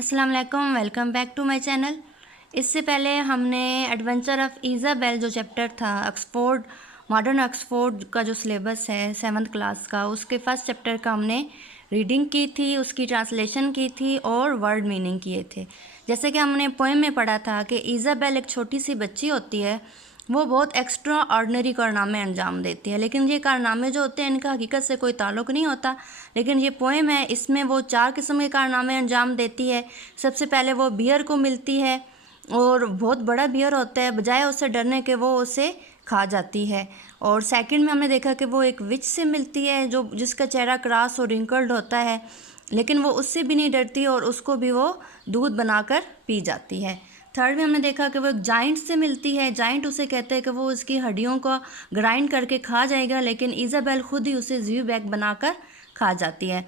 अस्सलाम वालेकुम, welcome back to my channel. इससे पहले हमने एडवेंचर ऑफ इज़ाबेल जो चैप्टर था ऑक्सफोर्ड मॉडर्न ऑक्सफोर्ड का जो सिलेबस है 7th क्लास का, उसके फर्स्ट चैप्टर का हमने रीडिंग की थी, उसकी ट्रांसलेशन की थी और वर्ड मीनिंग किए थे। जैसे कि हमने पोएम में पढ़ा था कि इज़ाबेल एक छोटी सी बच्ची होती है, वो बहुत एक्स्ट्रा ऑर्डनरी कारनामे अंजाम देती है, लेकिन ये कारनामे जो होते हैं इनका हकीकत से कोई ताल्लुक़ नहीं होता। लेकिन ये पोएम है, इसमें वो 4 किस्म के कारनामे अंजाम देती है। सबसे पहले वो बियर को मिलती है और बहुत बड़ा बियर होता है, बजाय उससे डरने के वो उसे खा जाती है। और सेकंड में हमने देखा कि वो एक विच से मिलती है जो जिसका चेहरा क्रॉस और रिंकल्ड होता है, लेकिन वो उससे भी नहीं डरती और उसको भी वो दूध बनाकर पी जाती है। थर्ड में हमने देखा कि वो एक जाइंट से मिलती है। जाइंट उसे कहते हैं कि वो उसकी हड्डियों को ग्राइंड करके खा जाएगा, लेकिन इज़ाबेल खुद ही उसे ज़ू बैग बनाकर खा जाती है।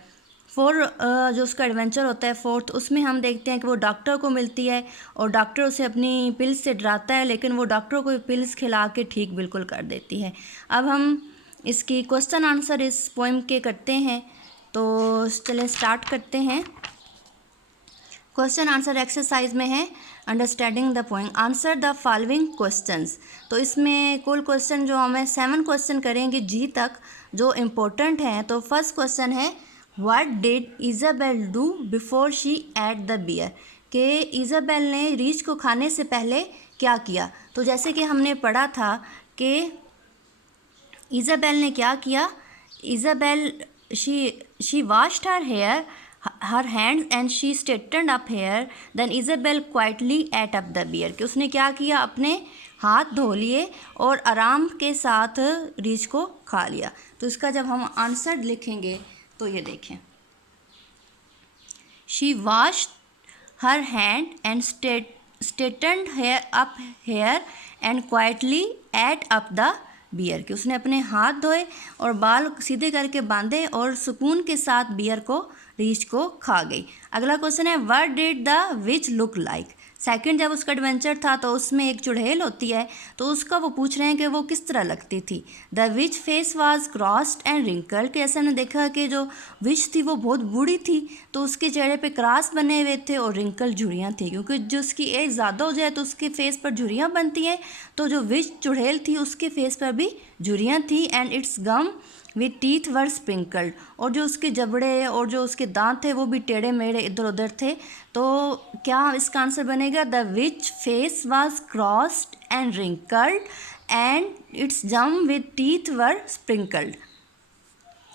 जो उसका एडवेंचर होता है फोर्थ, उसमें हम देखते हैं कि वो डॉक्टर को मिलती है और डॉक्टर उसे अपनी पिल्स से डराता है, लेकिन वो डॉक्टर को पिल्स खिला के ठीक बिल्कुल कर देती है। अब हम इसकी क्वेश्चन आंसर इस पोएम के करते हैं, तो चलें स्टार्ट करते हैं। क्वेश्चन आंसर एक्सरसाइज में है understanding the poem, answer the following questions. तो इसमें कुल क्वेश्चन जो हमें 7 क्वेश्चन करेंगे जी तक, जो इम्पोर्टेंट हैं। तो फर्स्ट क्वेश्चन है what did Isabel do before she ate the bear, कि इज़ाबेल ने रीछ को खाने से पहले क्या किया। तो जैसे कि हमने पढ़ा था कि इज़ाबेल ने क्या किया, Isabel she washed her hands and she straightened up hair, then Isabel quietly ate up the beer, कि उसने क्या किया, अपने हाथ धो लिए और आराम के साथ रीछ को खा लिया। तो इसका जब हम आंसर लिखेंगे तो ये देखें, she washed her hand and straightened up hair and quietly ate up the bear, कि उसने अपने हाथ धोए और बाल सीधे करके बांधे और सुकून के साथ बियर को रीछ को खा गई। अगला क्वेश्चन है what did the which look like. Second, जब उसका एडवेंचर था तो उसमें एक चुड़ैल होती है, तो उसका वो पूछ रहे हैं कि वो किस तरह लगती थी। The witch face was crossed and wrinkle, कि ऐसा हमने देखा कि जो विच थी वो बहुत बूढ़ी थी, तो उसके चेहरे पे क्रॉस बने हुए थे और रिंकल झुर्रियाँ थी, क्योंकि जो उसकी एज ज़्यादा हो जाए तो उसके फेस पर झुर्रियाँ बनती हैं। तो जो विच चुड़ैल थी उसके फेस पर भी झुर्रियाँ थी। And its gum with teeth were sprinkled, और जो उसके जबड़े और जो उसके दांत थे वो भी टेढ़े मेढ़े इधर उधर थे। तो क्या इसका आंसर बनेगा, the witch face was crossed and wrinkled and its jam with teeth were sprinkled.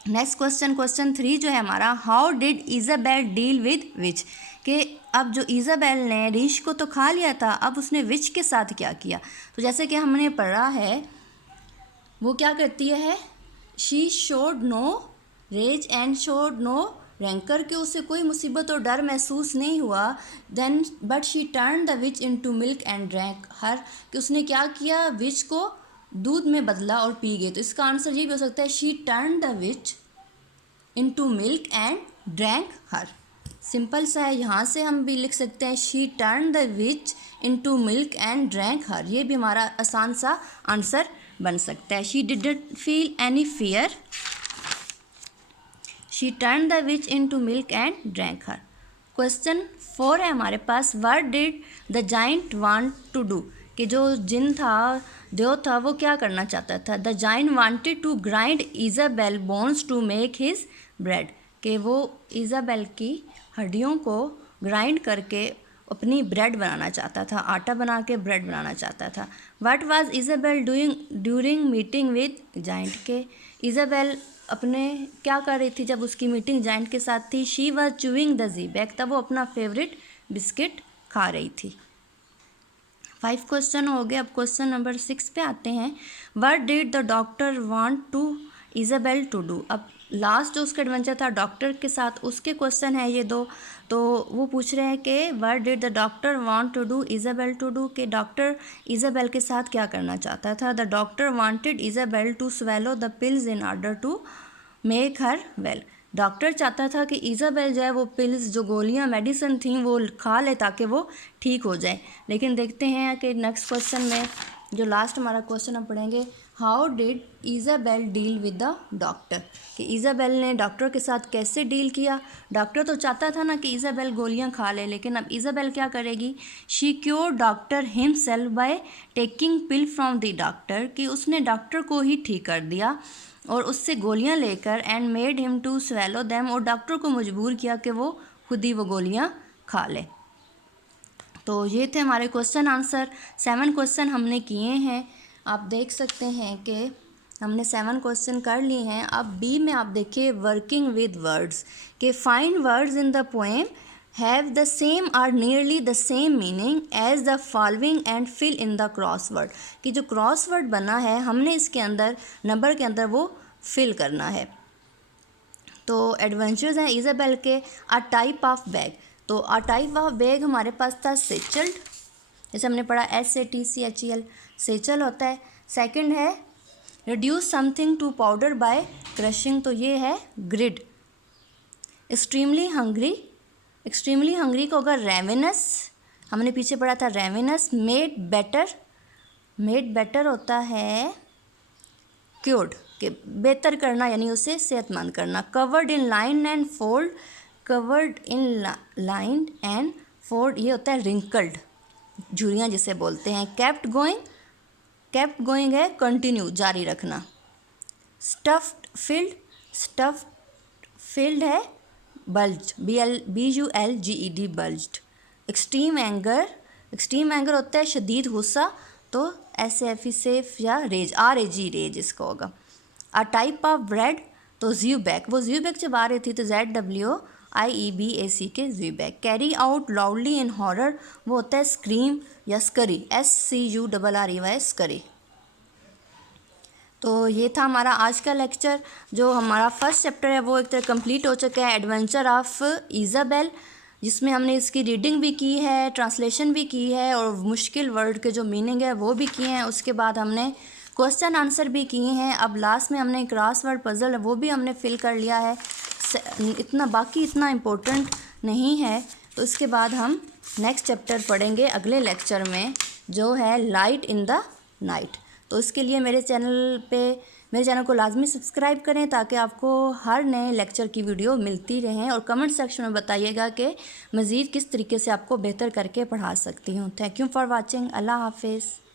Next question, question 3 जो है हमारा, how did Isabel deal with witch, कि अब जो इज़ाबेल ने रीछ को तो खा लिया था, अब उसने विच के साथ क्या किया। तो जैसे कि हमने पढ़ा है, वो क्या करती है, she showed no rage and showed no rancour, के उसे कोई मुसीबत और डर महसूस नहीं हुआ। Then but she turn the witch into milk and drank her, कि उसने क्या किया, विच को दूध में बदला और पी गई। तो इसका आंसर ये भी हो सकता है, she turn the witch into milk and drank her. Simple सा है, यहाँ से हम भी लिख सकते हैं she turn the witch into milk and drank her, ये भी हमारा आसान सा आंसर बन सकता है। She didn't feel any fear, she turn the witch into milk and drank her. Question 4 है हमारे पास, what did the giant want to do, कि जो जिन था, देव था, वो क्या करना चाहता था। The giant wanted to grind Isabel bones to make his bread, कि वो इज़ाबेल की हड्डियों को ग्राइंड करके अपनी ब्रेड बनाना चाहता था, आटा बना के ब्रेड बनाना चाहता था। What was Isabel doing during meeting with giant, के इज़ाबेल अपने क्या कर रही थी जब उसकी मीटिंग जाइंट के साथ थी। She was chewing the zee bag, तब वो अपना फेवरेट बिस्किट खा रही थी। 5 क्वेश्चन हो गए। अब क्वेश्चन नंबर 6 पे आते हैं, what did the doctor want to Isabel to do. अब लास्ट जो उसका एडवेंचर था डॉक्टर के साथ, उसके क्वेश्चन है ये 2। तो वो पूछ रहे हैं कि what did the doctor want to do Isabel to do, कि डॉक्टर इज़ाबेल के साथ क्या करना चाहता था। The doctor wanted Isabel to swallow the pills in order to make her well, doctor चाहता था कि इज़ाबेल जो है वो पिल्स, जो गोलियां मेडिसिन थी, वो खा ले ताकि वो ठीक हो जाए। लेकिन देखते हैं कि नेक्स्ट क्वेश्चन में जो लास्ट हमारा क्वेश्चन हम पढ़ेंगे, how did Isabel deal with the doctor, कि इज़ाबेल ने डॉक्टर के साथ कैसे डील किया। डॉक्टर तो चाहता था ना कि इज़ाबेल गोलियां खा ले, लेकिन अब इज़ाबेल क्या करेगी, she cure doctor himself by taking pill from the doctor, कि उसने डॉक्टर को ही ठीक कर दिया और उससे गोलियां लेकर, and made him to swallow them, और डॉक्टर को मजबूर किया कि वो खुद ही वो गोलियां खा ले। तो ये थे हमारे क्वेश्चन आंसर। 7 क्वेश्चन हमने किए हैं, आप देख सकते हैं कि हमने 7 क्वेश्चन कर लिए हैं। अब बी में आप देखिए वर्किंग विद वर्ड्स, के find words in the poem have the same or nearly the same meaning as the following and fill in the crossword, कि जो क्रॉसवर्ड बना है हमने इसके अंदर नंबर के अंदर वो फिल करना है। तो एडवेंचर्स हैं इज़ाबेल के। अ टाइप ऑफ बैग, तो अ टाइप ऑफ बैग हमारे पास था सेचल्ड, जैसे हमने पढ़ा SATCHEL, सेचल होता है। सेकंड है reduce something to powder by crushing, तो ये है grind. Extremely hungry, extremely hungry को अगर रेवेनस, हमने पीछे पढ़ा था ravenous. Made better, made better होता है क्योर्ड, के बेहतर करना यानी उसे सेहतमंद करना। Covered in line and fold, covered in line and fold ये होता है रिंकल्ड, झुर्रियाँ जिसे बोलते हैं। केप्ट गोइंग, केप्ट गोइंग है कंटिन्यू जारी रखना। स्टफ्ड फिल्ड, स्टफ्ड फिल्ड है bulge, BULGED bulged. Extreme anger, extreme anger होता है शदीद गुस्सा, तो SAFE सेफ या रेज, RAG रेज इसका होगा। अ टाइप ऑफ ब्रेड, तो ज़्यूबैक, वो ज़्यूबैक जब आ रही थी तो ZWIEBAC के Zwieback. Carry out loudly in horror, वो होता है स्क्रीम या स्करी, SCURREY स्करी। तो ये था हमारा आज का लेक्चर। जो हमारा फर्स्ट चैप्टर है वो एक तरह कंप्लीट हो चुका है, एडवेंचर ऑफ इज़ाबेल, जिसमें हमने इसकी रीडिंग भी की है, ट्रांसलेशन भी की है और मुश्किल वर्ड के जो मीनिंग है वो भी किए हैं। उसके बाद हमने क्वेश्चन आंसर भी किए हैं। अब लास्ट में हमने क्रॉसवर्ड पजल है वो भी हमने फिल कर लिया है। इतना बाकी इतना इम्पोर्टेंट नहीं है। तो इसके बाद हम नेक्स्ट चैप्टर पढ़ेंगे अगले लेक्चर में, जो है लाइट इन द नाइट। तो इसके लिए मेरे चैनल को लाजमी सब्सक्राइब करें ताकि आपको हर नए लेक्चर की वीडियो मिलती रहें, और कमेंट सेक्शन में बताइएगा कि मज़ीद किस तरीके से आपको बेहतर करके पढ़ा सकती हूँ। Thank you for watching. अल्लाह हाफिज़।